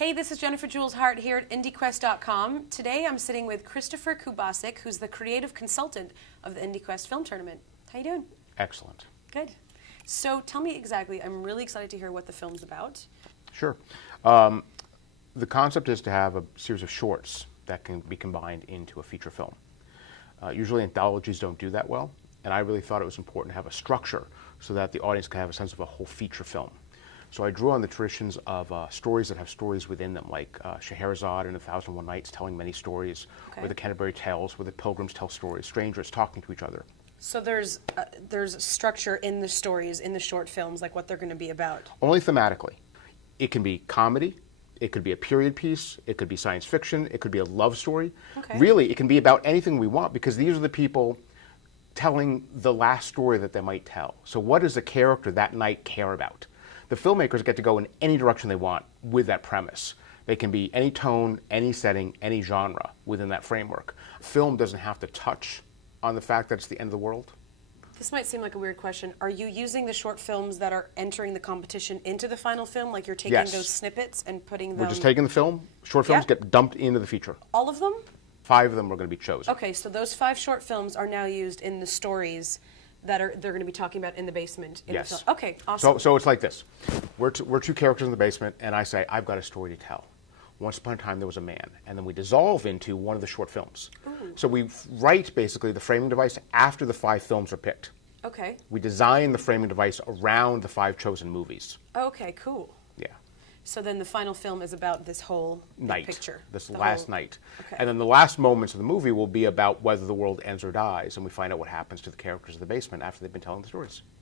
Hey, this is Jennifer Jules Hart here at IndieQuest.com. Today I'm sitting with Christopher Kubasik, who's the creative consultant of the IndieQuest Film Tournament. How you doing? Excellent. Good. So tell me exactly, I'm really excited to hear what the film's about. Sure. The concept is to have a series of shorts that can be combined into a feature film. Usually anthologies don't do that well, and I really thought it was important to have a structure so that the audience can have a sense of a whole feature film. So I drew on the traditions of stories that have stories within them, like Scheherazade and 1001 Nights telling many stories, or the Canterbury Tales, where the pilgrims tell stories, strangers talking to each other. So there's structure in the stories, in the short films, like what they're going to be about? Only thematically. It can be comedy, it could be a period piece, it could be science fiction, it could be a love story. Really, it can be about anything we want, because these are the people telling the last story that they might tell. So what does the character that night care about? The filmmakers get to go in any direction they want with that premise. They can be any tone, any setting, any genre within that framework. Film doesn't have to touch on the fact that it's the end of the world. This might seem like a weird question. Are you using the short films that are entering the competition into the final film? Like you're taking those snippets and putting them... We're just taking the film. Short films get dumped into the feature. All of them? 5 of them are going to be chosen. Okay, so those 5 short films are now used in the stories that they're going to be talking about in the basement. In the film. Okay, awesome. So it's like this. We're two characters in the basement, and I say, I've got a story to tell. Once upon a time, there was a man, and then we dissolve into one of the short films. Ooh. So we write, basically, the framing device after the 5 films are picked. Okay. We design the framing device around the 5 chosen movies. Okay, cool. Yeah. So then the final film is about this whole picture. This last night. Okay. And then the last moments of the movie will be about whether the world ends or dies, and we find out what happens to the characters of the basement after they've been telling the stories.